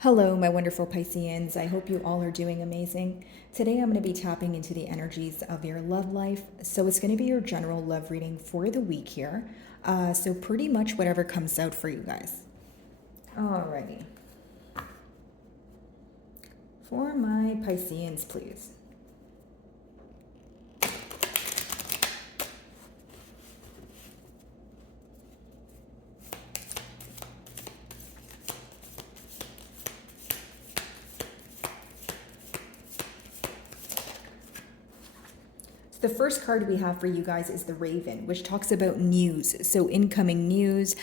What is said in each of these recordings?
Hello, my wonderful Pisceans. I hope you all are doing amazing. Today I'm going to be tapping into the energies of your love life. So it's going to be your general love reading for the week here. So pretty much whatever comes out for you guys. Alrighty. For my Pisceans, please. The first card we have for you guys is the Raven, which talks about news. So incoming news,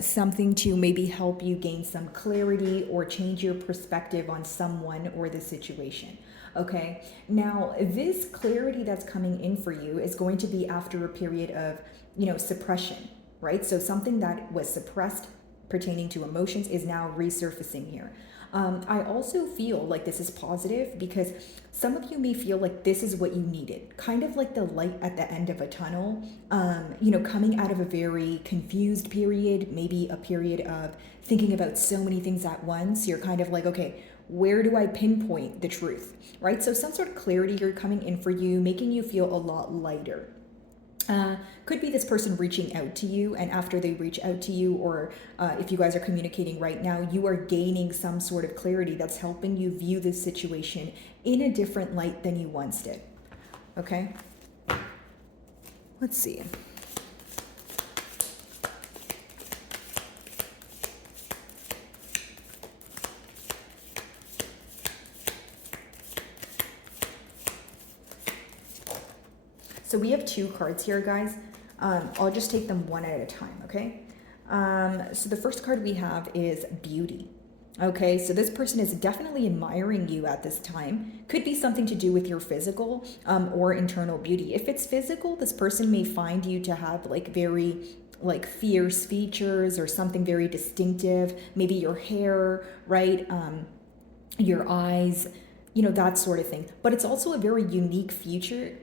something to maybe help you gain some clarity or change your perspective on someone or the situation. Okay, now this clarity that's coming in for you is going to be after a period of, suppression, right? So something that was suppressed pertaining to emotions is now resurfacing here. I also feel like this is positive because some of you may feel like this is what you needed, kind of like the light at the end of a tunnel, coming out of a very confused period, maybe a period of thinking about so many things at once. You're kind of like, okay, where do I pinpoint the truth, right? So some sort of clarity here coming in for you, making you feel a lot lighter. Could be this person reaching out to you, and after they reach out to you, or if you guys are communicating right now, you are gaining some sort of clarity that's helping you view this situation in a different light than you once did. Okay? Let's see. So we have two cards here, guys. I'll just take them one at a time, okay? So the first card we have is Beauty. Okay, so this person is definitely admiring you at this time. Could be something to do with your physical or internal beauty. If it's physical, this person may find you to have very fierce features or something very distinctive. Maybe your hair, right? Your eyes, that sort of thing. But it's also a very unique feature,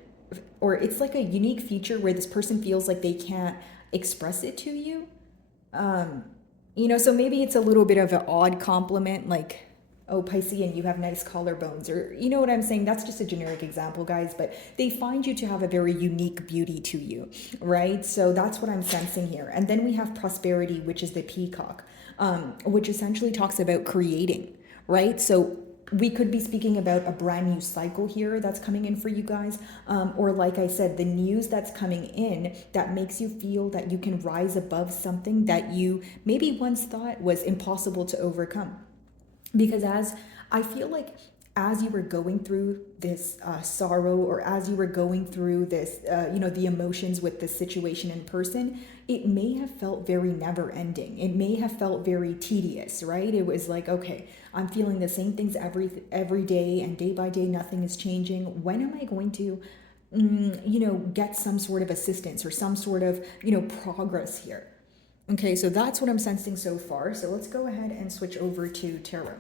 or it's like a unique feature where this person feels like they can't express it to you. So maybe it's a little bit of an odd compliment, like, oh, Piscean, you have nice collarbones, or you know what I'm saying? That's just a generic example, guys, but they find you to have a very unique beauty to you, right? So that's what I'm sensing here. And then we have Prosperity, which is the peacock, which essentially talks about creating, right? So we could be speaking about a brand new cycle here that's coming in for you guys, or like I said, the news that's coming in that makes you feel that you can rise above something that you maybe once thought was impossible to overcome. Because as I feel like as you were going through this sorrow, or as you were going through this, the emotions with this situation in person, it may have felt very never ending. It may have felt very tedious, right? It was like, okay, I'm feeling the same things every day, and day by day, nothing is changing. When am I going to, get some sort of assistance or some sort of, progress here? Okay, so that's what I'm sensing so far. So let's go ahead and switch over to tarot.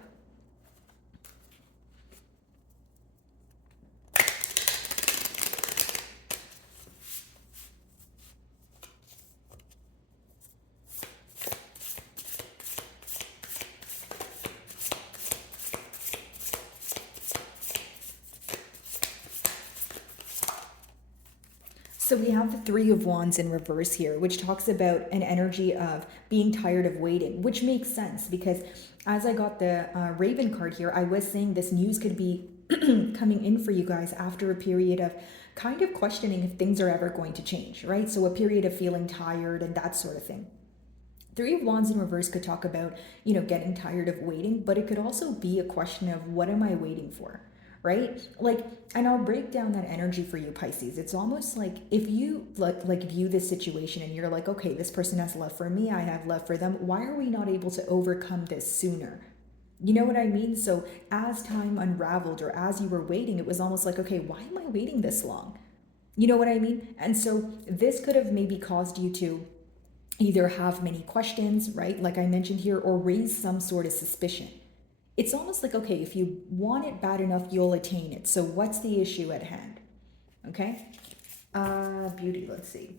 So we have the Three of Wands in reverse here, which talks about an energy of being tired of waiting, which makes sense because as I got the Raven card here, I was saying this news could be coming in for you guys after a period of kind of questioning if things are ever going to change, right? So a period of feeling tired and that sort of thing. Three of Wands in reverse could talk about, getting tired of waiting, but it could also be a question of what am I waiting for? Right? And I'll break down that energy for you, Pisces. It's almost like if you view this situation and you're like, okay, this person has love for me, I have love for them. Why are we not able to overcome this sooner? You know what I mean? So as time unraveled, or as you were waiting, it was almost like, okay, why am I waiting this long? You know what I mean? And so this could have maybe caused you to either have many questions, right? Like I mentioned here, or raise some sort of suspicion. It's almost like, okay, if you want it bad enough, you'll attain it. So what's the issue at hand? Okay? Beauty, let's see.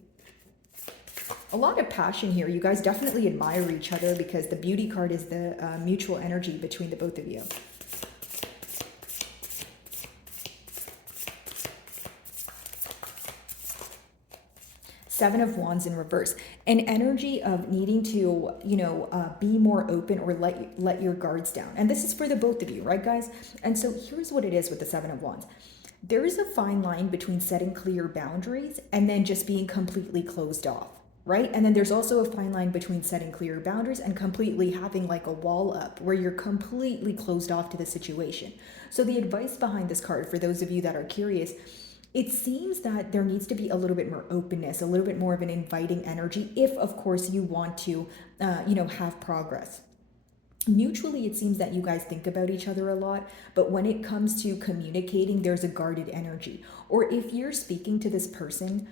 A lot of passion here. You guys definitely admire each other because the beauty card is the mutual energy between the both of you. Seven of Wands in reverse, an energy of needing to, be more open or let your guards down. And this is for the both of you, right, guys? And so here's what it is with the Seven of Wands. There is a fine line between setting clear boundaries and then just being completely closed off, right? And then there's also a fine line between setting clear boundaries and completely having like a wall up where you're completely closed off to the situation. So the advice behind this card, for those of you that are curious, it seems that there needs to be a little bit more openness, a little bit more of an inviting energy, if of course you want to, have progress. Mutually, it seems that you guys think about each other a lot, but when it comes to communicating, there's a guarded energy. Or if you're speaking to this person,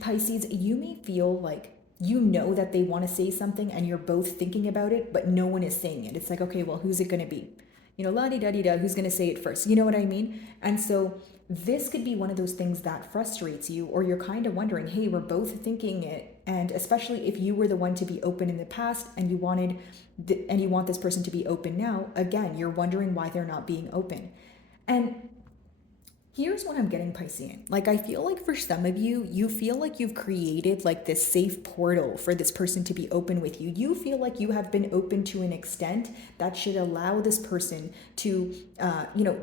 Pisces, you may feel like you know that they want to say something and you're both thinking about it, but no one is saying it. It's like, okay, well, who's it going to be? La-di-da-di-da, who's going to say it first? You know what I mean? And so this could be one of those things that frustrates you, or you're kind of wondering, hey, we're both thinking it. And especially if you were the one to be open in the past and you want this person to be open now, again, you're wondering why they're not being open. And here's what I'm getting, Piscean. Like, I feel like for some of you, you feel like you've created like this safe portal for this person to be open with you. You feel like you have been open to an extent that should allow this person to,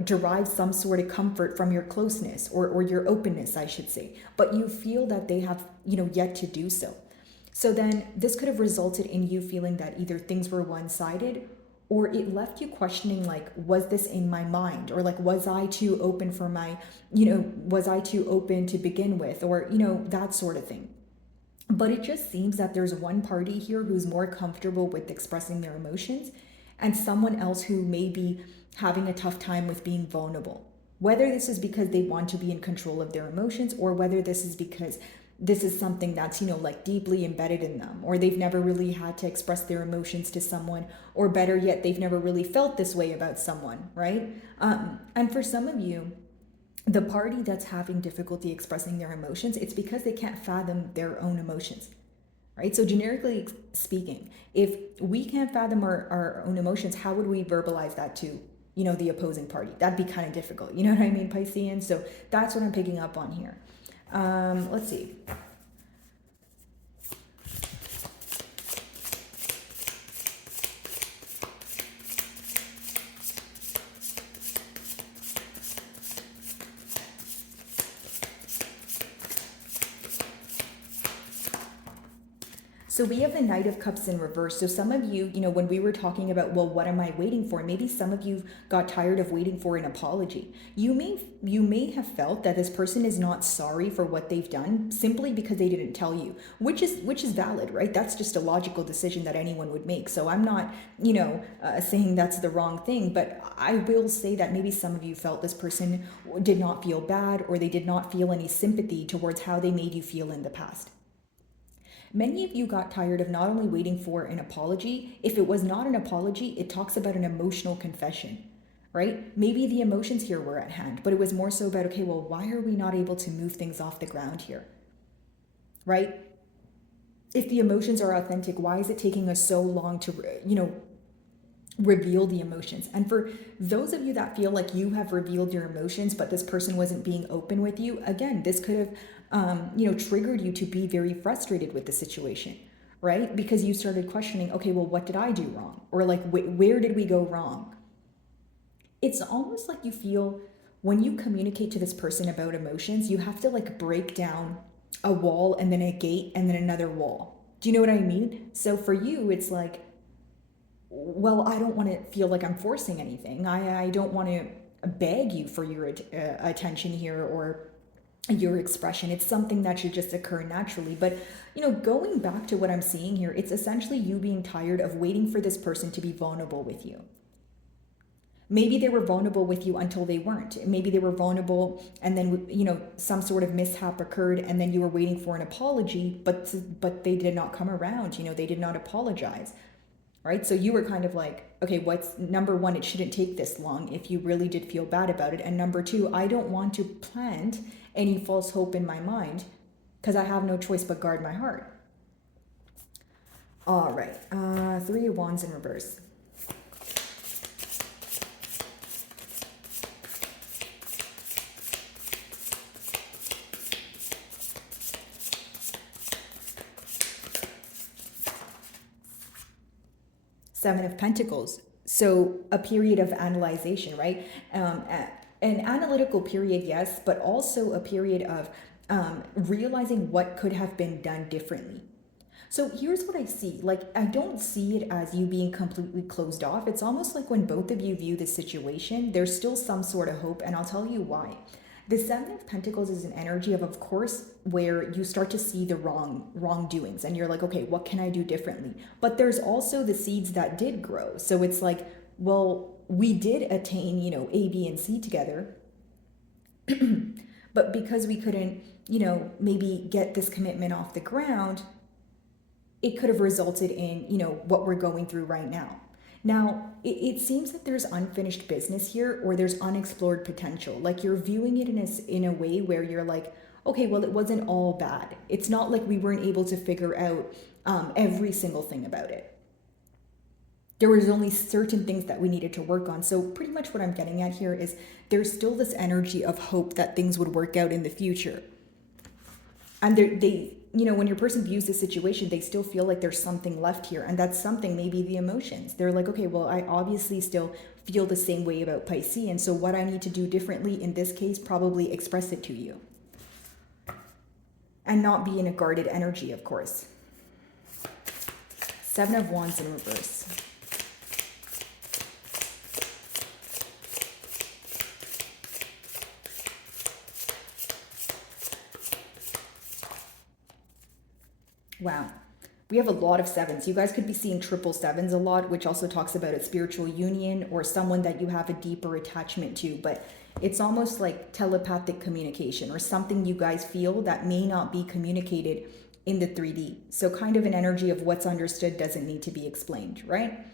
derive some sort of comfort from your closeness or your openness, I should say. But you feel that they have, yet to do so. So then this could have resulted in you feeling that either things were one-sided, or it left you questioning, like, was this in my mind? Or like, was I too open for my, was I too open to begin with? Or, that sort of thing. But it just seems that there's one party here who's more comfortable with expressing their emotions and someone else who may be having a tough time with being vulnerable. Whether this is because they want to be in control of their emotions, or whether this is because this is something that's, deeply embedded in them, or they've never really had to express their emotions to someone, or better yet, they've never really felt this way about someone, right? And for some of you, the party that's having difficulty expressing their emotions, it's because they can't fathom their own emotions, right? So generically speaking, if we can't fathom our own emotions, how would we verbalize that to, the opposing party? That'd be kind of difficult. You know what I mean, Piscean? So that's what I'm picking up on here. Let's see. So we have the Knight of Cups in reverse. So some of you, when we were talking about, well, what am I waiting for? Maybe some of you got tired of waiting for an apology. You may have felt that this person is not sorry for what they've done simply because they didn't tell you, which is valid, right? That's just a logical decision that anyone would make. So I'm not, saying that's the wrong thing, but I will say that maybe some of you felt this person did not feel bad, or they did not feel any sympathy towards how they made you feel in the past. Many of you got tired of not only waiting for an apology. If it was not an apology, it talks about an emotional confession, right? Maybe the emotions here were at hand, but it was more so about, okay, well, why are we not able to move things off the ground here, right? If the emotions are authentic, why is it taking us so long to, reveal the emotions? And for those of you that feel like you have revealed your emotions, but this person wasn't being open with you, again, this could have triggered you to be very frustrated with the situation, right? Because you started questioning, okay, well, what did I do wrong? Or like, where did we go wrong? It's almost like you feel when you communicate to this person about emotions, you have to like break down a wall and then a gate and then another wall. Do you know what I mean? So for you, it's like, well, I don't want to feel like I'm forcing anything. I don't want to beg you for your attention here or your expression. It's something that should just occur naturally. But, going back to what I'm seeing here, it's essentially you being tired of waiting for this person to be vulnerable with you. Maybe they were vulnerable with you until they weren't. Maybe they were vulnerable and then, some sort of mishap occurred and then you were waiting for an apology, but they did not come around. They did not apologize. Right? So you were kind of like, okay, what's number one, it shouldn't take this long if you really did feel bad about it. And number two, I don't want to plant any false hope in my mind because I have no choice but guard my heart. All right, Three of Wands in reverse. Seven of Pentacles. So a period of analyzation, right? An analytical period, yes, but also a period of realizing what could have been done differently. So here's what I see. Like, I don't see it as you being completely closed off. It's almost like when both of you view the situation, there's still some sort of hope, and I'll tell you why. The Seven of Pentacles is an energy of course, where you start to see the wrongdoings, and you're like, okay, what can I do differently? But there's also the seeds that did grow. So it's like, well, we did attain, A, B, and C together, but because we couldn't, maybe get this commitment off the ground, it could have resulted in, what we're going through right now. Now, it seems that there's unfinished business here, or there's unexplored potential. Like, you're viewing it in a way where you're like, okay, well, it wasn't all bad. It's not like we weren't able to figure out every single thing about it. There was only certain things that we needed to work on. So pretty much what I'm getting at here is there's still this energy of hope that things would work out in the future. And when your person views the situation, they still feel like there's something left here. And that's something, maybe the emotions. They're like, okay, well, I obviously still feel the same way about Pisces. And so what I need to do differently in this case, probably express it to you. And not be in a guarded energy, of course. Seven of Wands in reverse. Wow. We have a lot of sevens. You guys could be seeing triple sevens a lot, which also talks about a spiritual union or someone that you have a deeper attachment to. But it's almost like telepathic communication, or something you guys feel that may not be communicated in the 3D. So kind of an energy of what's understood doesn't need to be explained, right?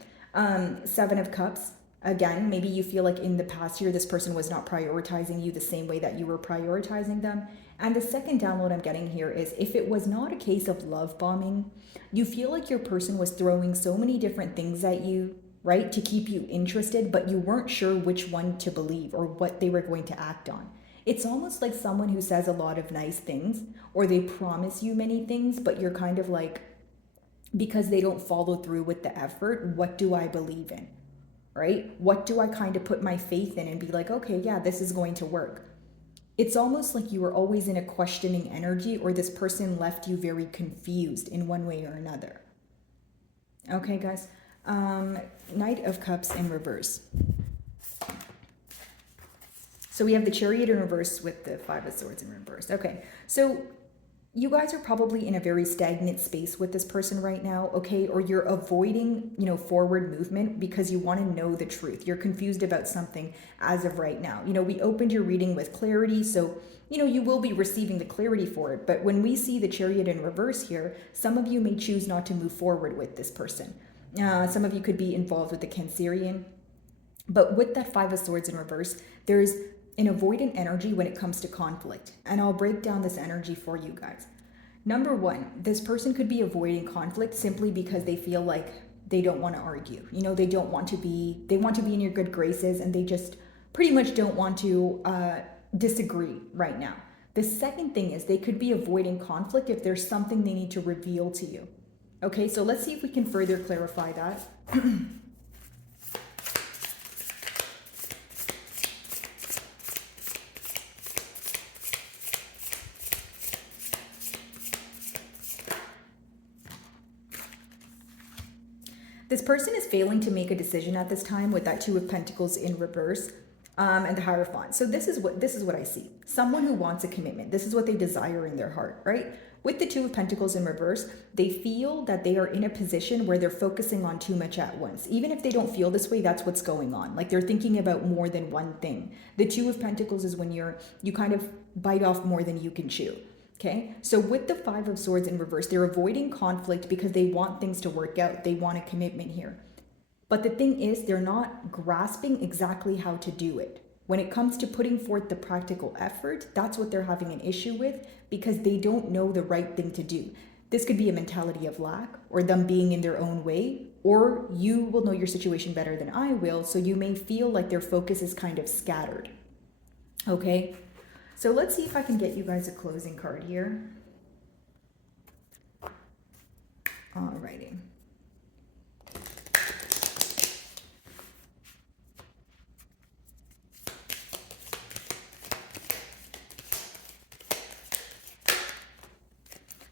Seven of Cups. Again, maybe you feel like in the past year, this person was not prioritizing you the same way that you were prioritizing them. And the second download I'm getting here is, if it was not a case of love bombing, you feel like your person was throwing so many different things at you, right, to keep you interested, but you weren't sure which one to believe or what they were going to act on. It's almost like someone who says a lot of nice things, or they promise you many things, but you're kind of like, because they don't follow through with the effort, what do I believe in? Right? What do I kind of put my faith in and be like, okay, yeah, this is going to work. It's almost like you were always in a questioning energy, or this person left you very confused in one way or another. Okay, guys. Knight of Cups in reverse. So we have the Chariot in reverse with the Five of Swords in reverse. Okay, so you guys are probably in a very stagnant space with this person right now, okay? Or you're avoiding, forward movement because you want to know the truth. You're confused about something as of right now. We opened your reading with clarity, so, you will be receiving the clarity for it. But when we see the Chariot in reverse here, some of you may choose not to move forward with this person. Some of you could be involved with the Cancerian. But with that Five of Swords in reverse, there's an avoidant energy when it comes to conflict. And I'll break down this energy for you guys. Number one, this person could be avoiding conflict simply because they feel like they don't want to argue. They want to be in your good graces, and they just pretty much don't want to disagree right now. The second thing is they could be avoiding conflict if there's something they need to reveal to you. Okay, so let's see if we can further clarify that. This person is failing to make a decision at this time with that Two of Pentacles in reverse, and the Hierophant. So this is what I see. Someone who wants a commitment. This is what they desire in their heart, right? With the Two of Pentacles in reverse, they feel that they are in a position where they're focusing on too much at once. Even if they don't feel this way, that's what's going on. Like, they're thinking about more than one thing. The Two of Pentacles is when you kind of bite off more than you can chew. Okay, so with the Five of Swords in reverse, they're avoiding conflict because they want things to work out. They want a commitment here. But the thing is, they're not grasping exactly how to do it. When it comes to putting forth the practical effort, that's what they're having an issue with, because they don't know the right thing to do. This could be a mentality of lack or them being in their own way, or you will know your situation better than I will, so you may feel like their focus is kind of scattered. Okay, so let's see if I can get you guys a closing card here. Alrighty.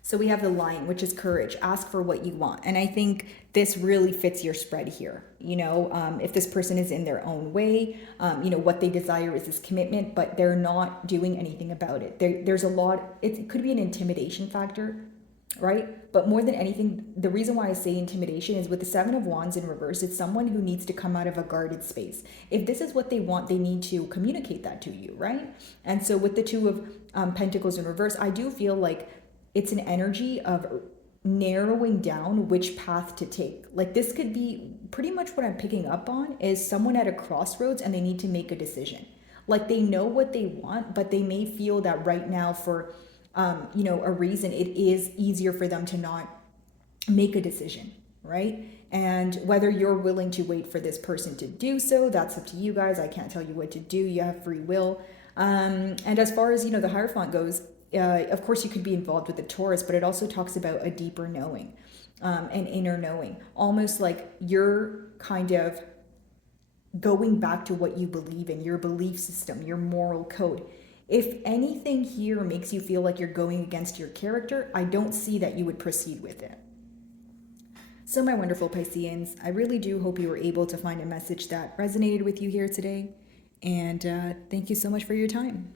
So we have the Lion, which is courage. Ask for what you want. And I think this really fits your spread here. You know, if this person is in their own way, you know, what they desire is this commitment, but they're not doing anything about it. There's a lot, it could be an intimidation factor, right? But more than anything, the reason why I say intimidation is with the Seven of Wands in reverse, it's someone who needs to come out of a guarded space. If this is what they want, they need to communicate that to you, right? And so with the Two of Pentacles in reverse, I do feel like it's an energy of narrowing down which path to take. Like this could be pretty much what I'm picking up on is someone at a crossroads and they need to make a decision. Like they know what they want, but they may feel that right now for, you know, a reason it is easier for them to not make a decision, right? And whether you're willing to wait for this person to do so, that's up to you guys. I can't tell you what to do. You have free will. And as far as, you know, the Hierophant goes, of course, you could be involved with the Taurus, but it also talks about a deeper knowing, an inner knowing, almost like you're kind of going back to what you believe in, your belief system, your moral code. If anything here makes you feel like you're going against your character, I don't see that you would proceed with it. So my wonderful Pisceans, I really do hope you were able to find a message that resonated with you here today. And thank you so much for your time.